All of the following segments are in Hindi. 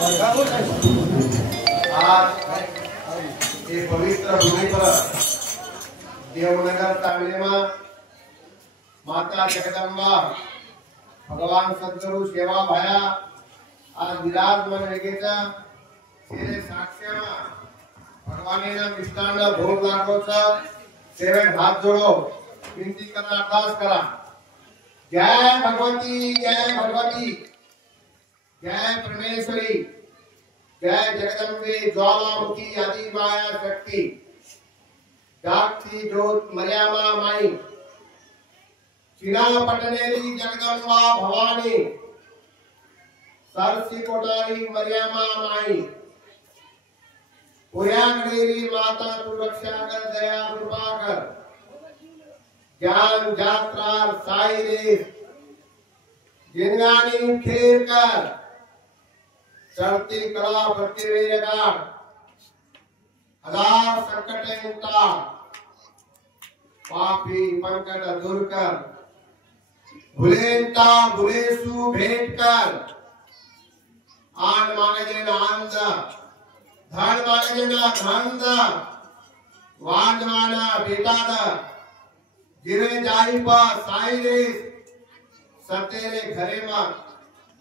आज ये पवित्र भूमि पर देवनगर तांबे में माता जगदंबा भगवान सद्गुरु सेवा भाया आज विराजमान वेगेचा तेरे साक्ष्य में भगवान ने मिष्टान भोग लागो छ सेवे हाथ जोड़ो विनती करना अरदास करा। जय भगवती जय परमेश्वरी जय जगदम्बे ज्वालामुखी आदि माया शक्ति जागती ज्योत मर्यामा माई चिना पटनेरी जगदम्बा भवानी सरसी कोटारी मर्यामा माई पुर्यागडेरी माता तू रक्षा कर दया कृपा कर ज्ञान यात्रा साई रे जिनगानी खेर कर चलती कला प्रतिवेगा हजार संकटेंता पापी पंकट दूर कर भुलेंता भुलेसु भेंट कर आन मांगे न आनंद धन मांगे न धन वांदवाना बेटा जिरे जाई पा साई रे सतेरे घरे में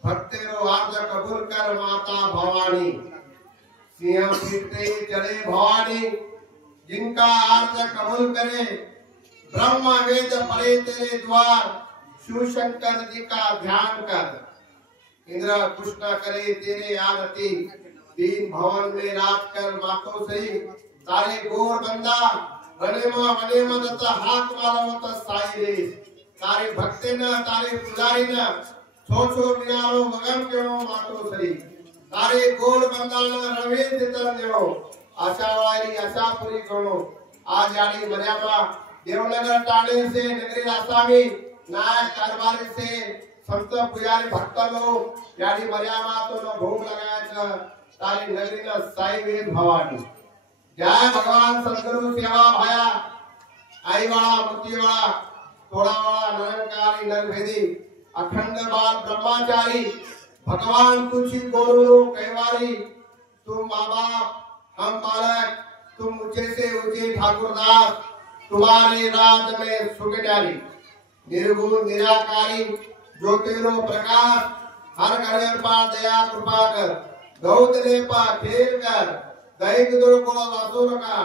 भक्तेरो आर्ज कबूल कर माता भवानी सिंह पीते चले भवानी जिनका आर्ज कबूल करे ब्रह्म वेद पढ़े तेरे द्वार शिव शंकर जी का ध्यान कर इंद्र कृष्ण करे तेरे आरती तीन भवन में रात कर मातो सही तारे गोर बंदा वने में दत्ता हाथ मारा होता साई रे तारे भक्ते न तारे पुजारी न छोछो मिनारो मगन केनो मातो सही तारे गोर बंदा न रवे दितर देवो आशा वाली आशा पूरी करो आज यानी मर्यादा देवनगर टाणे से नगरी आसामी नायक कारभारी से संत पुजारी भक्त लोग यानी मर्यादा तो न भोग लगाया तारी नगरी न साई वेद भवानी जय भगवान सद्गुरु सेवा भाया आई वाला मुक्ति वाला थोड़ा वाला निरंकारी नरभेदी अखंड बाल ब्रह्मचारी भगवान तुझी गोरु कैवारी तुम माँ बाप हम बालक तुम ऊंचे से ऊंचे ठाकुरदास तुम्हारे राज में सुगन्यारी निर्गुण निराकारी ज्योतिरो प्रकाश हर घर पर दया कृपा कर गौतले पर खेल कर दैक दुर को वासुर का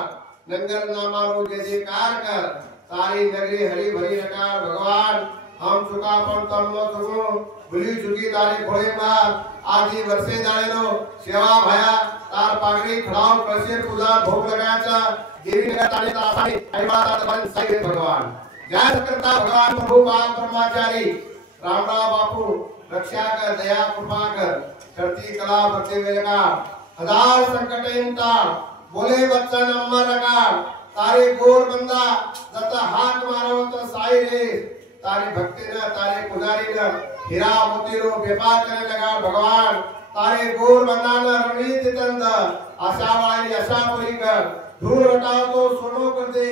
नंगर नामारो जय जयकार कर तारी नगरी हरि भरी रखा भगवान हम चुकापन तम नो सुगुण भूली चुकी तारी खोए मार आदि वर्षे जाने लो सेवा भया तार पागड़ी खड़ाओ प्रसिद्ध पूजा भोग लगाया देवी नगर तारी तारी आई माता तबन साई भगवान जय करता भगवान प्रभु बाल ब्रह्मचारी रामराव बापू रक्षा कर दया कृपा कर करती कला भक्ति वेगा हजार संकटेंता बोले बच्चा नंबर लगा तारे गोर बंदा दत्ता हाथ मारो तो साई रे तारी भक्ति न तारे पुजारी न हीरा मोती रो व्यापार करने लगा भगवान तारे गोर बंदा न रवि तंद आशा वाली आशा पूरी कर धूल हटाओ तो सोनो कर दे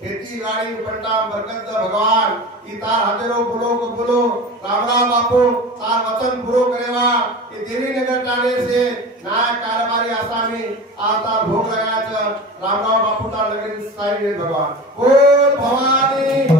खेती गाड़ी पंटा बरकत भगवान ई तार हाथेरो बोलो रामरा बापू तार वचन पूरो करेवा ये देवी नगर टाणे से नायक कारभारी आसामी आता भोग लगाया रामराव बापू तार नगरी साई भगवान बोल भवानी